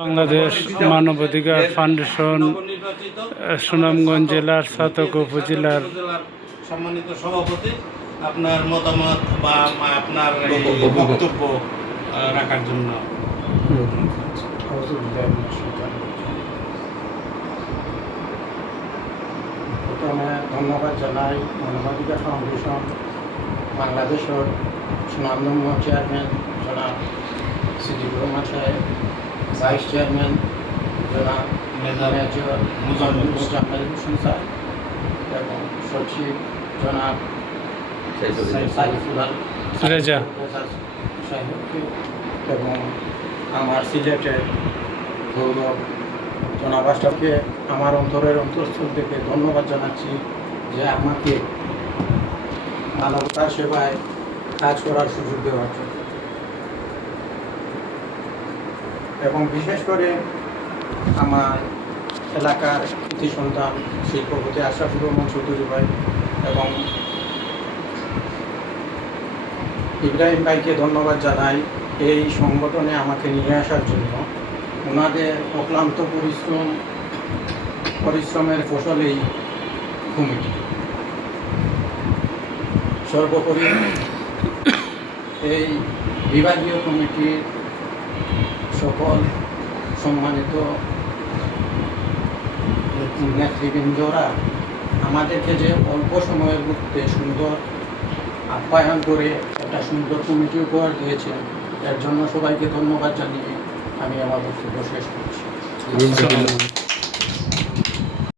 বাংলাদেশ মানবাধিকার ফাউন্ডেশন সুনামগঞ্জ জেলার ছাতক উপজেলার সম্মানিত সভাপতি আপনার মতামত বা আপনার বক্তব্য। রাখার জন্য প্রথমে ধন্যবাদ জানাই মানবাধিকার ফাউন্ডেশন বাংলাদেশের সুনামধন্য চেয়ারম্যান জনাব সিদ্দিকুর রহমান সাহেব ভাইস চেয়ারম্যান জনাব মুজাম্মেল মুজাম্মেল হোসেন স্যার এবং সচিব জনাব সাইফুল আল রেজা। সাহেবকে এবং আমার সিলেটের গৌরব জনাব আশরাফকে আমার অন্তরের অন্তঃস্থল থেকে ধন্যবাদ জানাচ্ছি যে আমাকে মানবতার সেবায় কাজ করার সুযোগ দেওয়ার জন্য এবং বিশেষ করে আমার এলাকার কৃতি সন্তান শিল্পপতি আশরাফুর রহমান চৌধুরী ভাই এবং ইব্রাহিম ভাইকে ধন্যবাদ জানাই এই সংগঠনে আমাকে নিয়ে আসার জন্য। ওনাদের অক্লান্ত পরিশ্রম, পরিশ্রমের ফসল এই কমিটি সর্বোপরি এই বিভাগীয় কমিটির সকল সম্মানিত নেতৃবৃন্দরা আমাদেরকে যে অল্প সময়ের মধ্যে সুন্দর আপ্যায়ন করে একটা সুন্দর কমিটি উপহার দিয়েছেন এর জন্য সবাইকে ধন্যবাদ জানিয়ে আমি আমার বক্তব্য শেষ করছি।